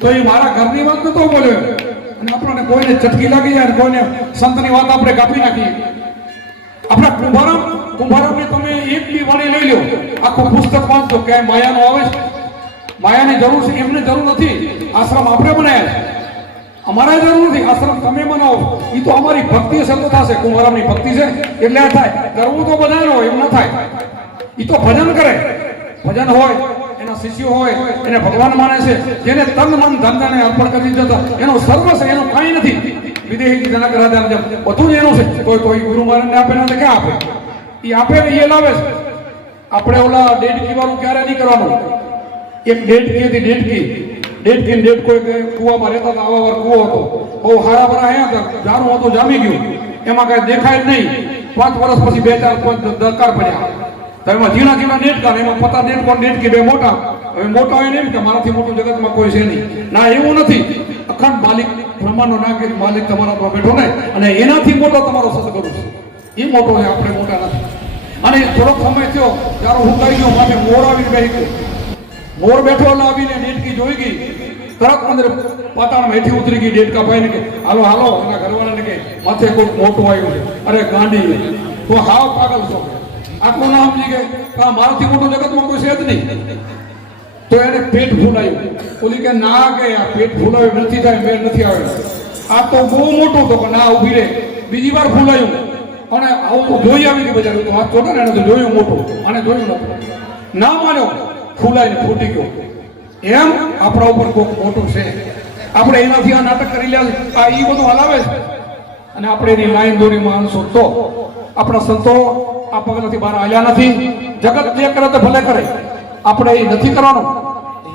તો એ મારા ઘરની વાત નતો બોલ્યો અને આપણને કોઈને ચટકી લાગી જાય કોઈને સંતની વાત આપણે કાપી નાખીએ. આપણા કુંભારામ, કુંભારામની તમે એક બી વાણી લઈ લો આખું પુસ્તક વાંચો કે માયાનો આવે છે. માયાની જરૂર છે, એમને જરૂર નથી. આશ્રમ આપણે બનાવ્યા છે. અમારે જરૂર નથી. આશ્રમ તમે બનાવો. એ તો અમારી ભક્તિ હશે તો થશે. કુંભારામની ભક્તિ છે. એટલે આ થાય. કરવું તો બધાને એમ ન થાય. એ તો ભજન કરે. ભજન હોય. શિષ્યો હોય એને ભગવાન માને છે, જેને તન, મન ધંધાને અર્પણ કરી દીધો એનો સર્વ છે એનો કાંઈ નથી. વિદેહી જનક રાજા જેમ, બધું એનું છે. તો તો ગુરુ મહારાજને આપે ને ક્યાં આપે? એ આપે ને એ લાવે છે. આપણે ઓલા ડેટ વાળું ક્યારે નહીં કરવાનું? એક ડેડકી હતી ડેડકી ડેટ કી. ડેટ કોઈ કુવામાં રહેતા હતા, આવા વાર કુવો હતો. બહુ હારા ભરા હે જારું હતું, જામી ગયું. એમાં કઈ દેખાય જ નહીં. પાંચ વર્ષ પછી બે ચાર પાંચ દરકાર પડ્યા. તો એમાં ઝીણા ઝીણા ને એમાં પતા ડેટકો ને ડેટકી બે મોટા. હવે મોટા હોય ને કે મારાથી મોટું જગતમાં કોઈ છે નહીં. ના, એવું નથી. અખંડ માલિક, બ્રહ્માંડનો નાગરિક માલિક તમારા બેઠો ને અને એનાથી મોટો તમારો સદગુરુ છે. એ મોટો છે, આપણે મોટા નથી. અને થોડોક સમય થયો, ત્યારે હું કહી ગયો માથે મોર આવીને બેસી ગયો. મોર બેઠો એટલે આવીને ડેટકી જોઈ ગઈ. તરત અંદર પાતાળમાં મેઠી ઉતરી ગઈ ડેટકા ભાઈને કે, હાલો હાલો. એના ઘરવાળાને કે, માથે કોઈક મોટું આવ્યું અરે, ગાંડી. તો હાવ પાગલ છો. આટલું ના સમજી ગઈ. આ મારાથી મોટું જગતમાં કોઈ છે જ નહીં. તો એને પેટ ફૂલાયું ઓલી કે, ના કે આ પેટ ફૂલાયું નથી થાય, મેળ નથી આવે આ તો બહુ મોટું તો ના ઊભી રે બીજી વાર ફૂલાયું અને આવું જોઈ આવી ગઈ બજાર તો હાથ ચોટે એને તો જોયું મોટું. અને જોયું નતું ના માન્યો. ફૂલાઈને ફૂટી ગયો. એમ આપણા ઉપર કોઈક મોટું છે. આપણે એનાથી આ નાટક કરી લે, આ એ બધું હલાવે છે. અને આપણે એની લાઈન દોરી માણસો તો આપણા સંતો આ પગલાથી બહાર આવ્યા નથી. જગત જે કરે તો ભલે કરે. આપણે એ નથી કરવાનું.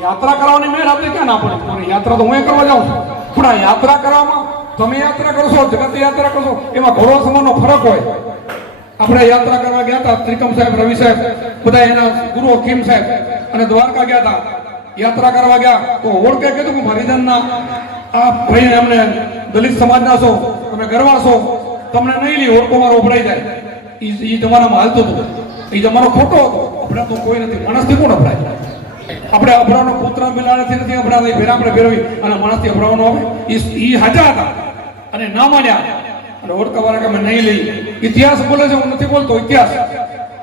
યાત્રા કરવાની મેળ આપણે ક્યાં ના પડે? યાત્રા તો હું કરવા જાઉં છું. પણ આ યાત્રા કરવામાં તમે યાત્રા કરશો જગત યાત્રા કરશો એમાં ઘોડો સમયનો ફરક હોય. આપણે યાત્રા કરવા ગયા હતા, ત્રિકમ સાહેબ, રવિ સાહેબ, બધા એના ગુરુ કિમ સાહેબ અને દ્વારકા ગયા હતા. યાત્રા કરવા ગયા. તો ઓળખે કીધું કે હરિજનના આ ભાઈ એમને દલિત સમાજના છો, તમે ગરવા છો, તમને નહીં લી, ઓળખો, મારો ઉભરાઈ જાય. એ જમાનામાં હાલતો હતો એ તમારો ખોટો હતો. આપણે તો કોઈ નથી. માણસથી કોણ અભરાય આપણે અભરાનો પુત્ર મિલાણેથી નથી અભરાતા ભેરા આપણે ભેરવી અને માણસથી અભરાવાનો આવે. એ હાજા હતા. અને ના માન્યા. અને ઓળખાવાળા કે અમે નહીં લઈ ઇતિહાસ બોલે છે, હું નથી બોલતો. ઇતિહાસ.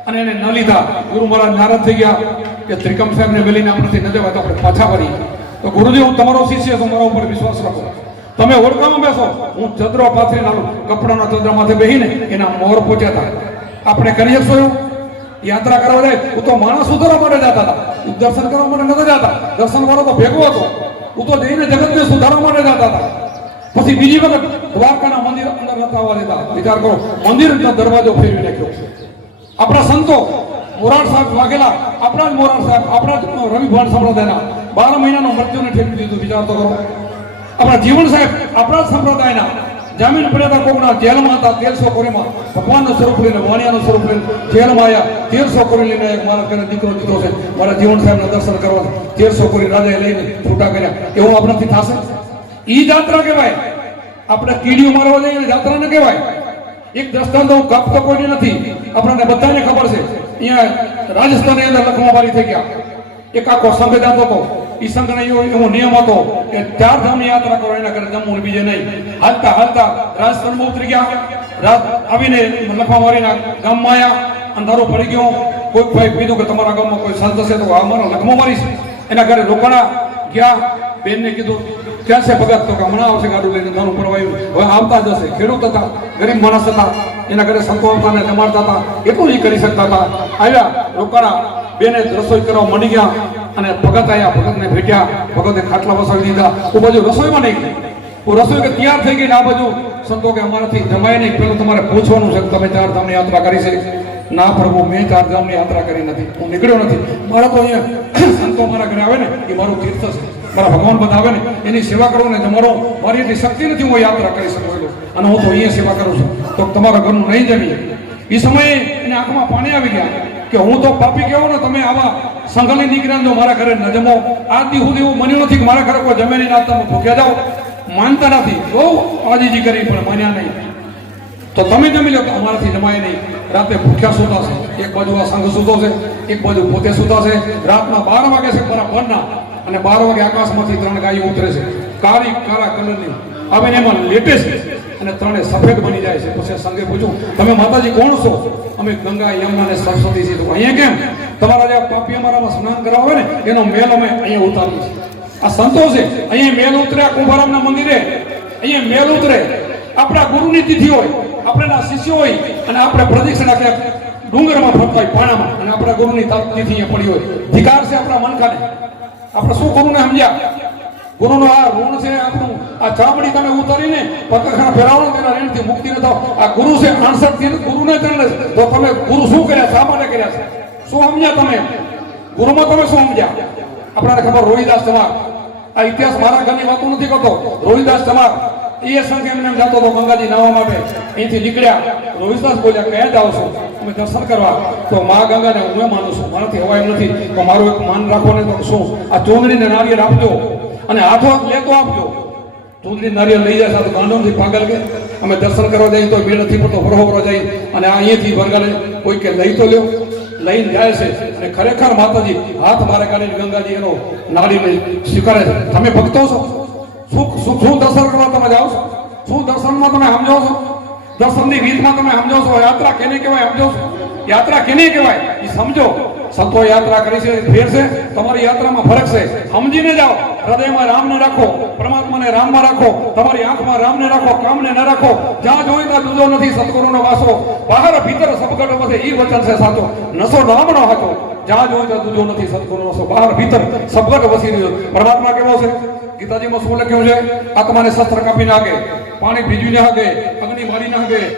અને એને ન લીધા. ગુરુ મહારાજ નારાજ થઈ ગયા કે ત્રિકમ સાહેબને વેલીને આપણથી ન દેવા તો આપણે પાછા વળી તો ગુરુજી, હું તમારો શિષ્ય છું. મારા ઉપર વિશ્વાસ રાખો. તમે ઓળખામાં બેસો. હું ચંદ્રો પાથરી નાનું કપડાના ચંદ્ર માથે બેહીને એના મોર પહોંચ્યા આપણે કરી શકશો એવું? યાત્રા કરવા જાય. હું તો માણસ સુધારવા માટે જતા હતા. હું દર્શન કરવા માટે નતા જતા. દર્શન વાળો તો ભેગો હતો. હું તો જઈને જગતને સુધારવા માટે જતા હતા. પછી બીજી વખત દ્વારકાના મંદિર અંદર નતા આવવા દેતા વિચાર કરો, મંદિરનો દરવાજો ફેરવી નાખ્યો. આપણા સંતો મોરાણ સાહેબ વાઘેલા, આપણા જ મોરાણ સાહેબ, આપણા જ રવિભાન સંપ્રદાયના બાર મહિનાનો મૃત્યુને ઠેકી દીધું. વિચાર તો કરો. આપણા જીવન સાહેબ, આપણા સંપ્રદાયના જામીન પડ્યા કોકના જેલમાં હતા, તેરસો કોરીમાં. ભગવાનનું સ્વરૂપ લઈને, વાણિયાનું સ્વરૂપ લઈને, જેલમાં આવ્યા તેરસો કોરી લઈને એક મારા ઘરે દીકરો દીધો છે. મારા જીવન સાહેબના દર્શન કરવા તેરસો કોરી રાજાએ લઈને છૂટા કર્યા. એવું આપણાથી થશે? એ જાત્રા કહેવાય. આપણે કીડીઓ મારવા જઈએ જાત્રા ને કહેવાય. એક દ્રષ્ટાંત હું કાપતો કોઈ નથી. આપણને બધાને ખબર છે. અહીંયા રાજસ્થાનની અંદર લખમાબારી થઈ ગયા. એક આખો સંઘ જાતો હતો. એ સંઘને એવો નિયમ હતો કે ચાર ધામની યાત્રા કરો, એના ઘરે જમવું બીજે નહીં. હાલતા હાલતા રાજસ્થાનમાં ઉતરી ગયા. રાત આવીને લખમાબારીના ગામમાં આવ્યા અંધારો પડી ગયો. કોઈ ભાઈ કીધું કે તમારા ગામમાં કોઈ સંત હશે તો આ અમારા લખમો મારીશ. એના ઘરે રોકાણા ગયા. બેનને કીધું, ક્યાં છે ભગત? તો કે, હમણાં આવશે ગાડું લઈને નાનું પડવાયું હવે આવતા જ હશે. ખેડૂત હતા, ગરીબ માણસ હતા. એના ઘરે સંતો આવતા ને જમાડતા હતા. એટલું જ કરી શકતા હતા. આવ્યા રોકાણા બેને રસોઈ કરવા મળી ગયા. અને ભગત આવ્યા ભગતને ભેટ્યા. ભગતે ખાટલા વસાવી દીધા. હું બાજુ રસોઈમાં નહીં હું રસોઈ કે તૈયાર થઈ ગઈ ને આ બાજુ. સંતો કે અમારાથી જમાય નહીં. પેલું તમારે પૂછવાનું છે તમે ચાર ધામની યાત્રા કરી છે? ના પ્રભુ, મેં ચાર ધામની યાત્રા કરી નથી. હું નીકળ્યો નથી. મારા તો અહીંયા સંતો મારા ઘરે આવે ને, એ મારું તીર્થ છે. મારા ભગવાન બધા આવે ને, એની સેવા કરું ને તમારો. મારી એટલી શક્તિ નથી હું યાત્રા કરી શકું અને હું તો અહીંયા સેવા કરું છું. તો તમારા ઘરનું નહીં જમીએ. એ સમયે એને આંખમાં પાણી આવી ગયા કે હું તો પાપી કહેવો ને તમે આવા સંઘલી નીકળ્યા જો મારા ઘરે ન જમો, આ દી સુધી એવું બન્યું નથી મારા ઘરે કોઈ જમે નહીં તમે ભૂખ્યા જાઓ. માનતા નથી. બહુ આજીજી કરી, પણ માન્યા નહીં. તો તમે જમી લો અમારાથી જમાય નહીં. રાતે ભૂખ્યા સૂતા છે એક બાજુ આ સંઘ સૂતો છે એક બાજુ પોતે સૂતા છે રાતના બાર વાગે છે બરાબરના અને બાર વાગે આકાશમાંથી ત્રણ ગાયો ઉતરે છે. કાળી, કાળા કલરની. હવે એમાં લેટેસ્ટ અને ત્રણે સફેદ બની જાય છે. પછી સંઘે પૂછ્યું, તમે માતાજી કોણ છો? અમે ગંગા, યમુના અને સરસ્વતી છીએ. અહીંયા કેમ? તમારા જે પાપી અમારામાં સ્નાન કરાવે ને, એનો મેલ અમે અહીંયા ઉતારીએ છીએ. આ સંતો છે, અહીંયા મેલ ઉતરે આ કુંભારામના મંદિરે. અહીંયા મેલ ઉતરે. આપણા ગુરુની તિથિ હોય, આપણા શિષ્યો હોય, અને આપણે પ્રદક્ષિણા કે ડુંગરમાં ફરતા હોય, પાણામાં, અને આપણા ગુરુની તિથિ અહીંયા પડી હોય. ધિકાર છે આપણા મનખાને. આપણે શું ગુરુને સમજ્યા? ગુરુનો આ ઋણ છે આપણું. આ ચામડી તમે ઉતારીને પગખાના ફેરાવો તેના ઋણથી મુક્તિ ન થાવ. આ ગુરુ છે અણસઠથી ગુરુને ચરણે તો તમે ગુરુ શું કર્યા? શા માટે કર્યા છે? શું સમજ્યા તમે? ગુરુમાં તમે શું સમજ્યા આપણને ખબર રોહિદાસ તમાર આ ઇતિહાસ મારા ઘરની વાતો નથી કરતો. રોહિદાસ તમાર એ સંઘ એમને એમ જતો હતો ગંગાજી નાવા માટે. અહીંથી નીકળ્યા. રોહિદાસ બોલ્યા, ક્યાં જાઓ છો અમે દર્શન કરવા. તો મા ગંગાને હું માનું છું. મારાથી હવાય એમ નથી. તો મારું એક માન રાખો ને શું? આ ચૂંદડીને નારિયેળ આપજો. અને હાથો હાથ લેતો આપજો. ચૂંદડી નારિયેળ લઈ જાય તો ગાંડોથી પાગલ કે? અમે દર્શન કરવા જઈએ તો મેળ નથી પડતો. બરોબર જાય અને અહીંયાથી વરગાડે કોઈ કે લઈ તો લ્યો. લઈને જાય છે. અને ખરેખર માતાજી, હાથ મારે કાઢીને ગંગાજી એનો નાડીને સ્વીકારે છે. તમે ભક્તો છો? શું શું શું દર્શન કરવા તમે જાઓ છો? શું દર્શનમાં તમે સમજો છો? દર્શનની રીતમાં તમે સમજો છો? યાત્રા કેને કહેવાય સમજો છો? યાત્રા કેને કહેવાય? એ સમજો. સંતો યાત્રા કરી છે ફેર છે તમારી યાત્રામાં ફરક છે. સમજીને જાઓ. હૃદયમાં રામને રાખો, પરમાત્માને રામમાં રાખો, તમારી આંખમાં રામને રાખો, કામને ન રાખો, જ્યાં જોઈ ત્યાં જુદો નથી, સદગુરુનો વાસો. બહાર ભીતર સબગટ વધે એ વચન છે સાચો. નસો રામનો હાચો જ્યાં જોઈ ત્યાં જુદો નથી, સદગુરુનો વાસો. બહાર ભીતર સબગટ વસી રહ્યો. પરમાત્મા કેવો છે? ગીતાજીમાં શું લખ્યું છે? આત્માને શસ્ત્ર કાપી નાખે, પાણી ભીજી નાખે, અગ્નિ મારી નાખે